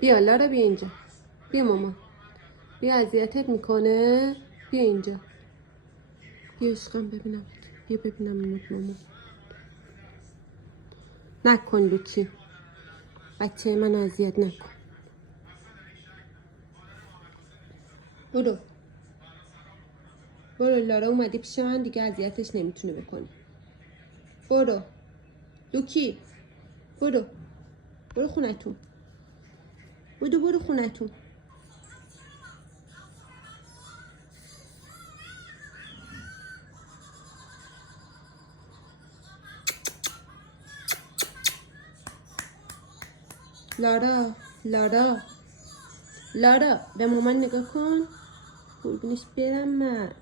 بیا لارا، بیا اینجا. بیا ماما. بیا، اذیتت میکنه. بیا اینجا. بیا عشقم ببینم. بیا ببینم ماما. نکن لوکی. بچه من اذیت نکن. برو. برو، لارا اومدی پیش من دیگه اذیتش نمیتونه بکنه. برو لوکی. برو. برو خونتون. برو خونتون. لارا، لارا، لارا، به مامان نگاه کن. قربونش برم من.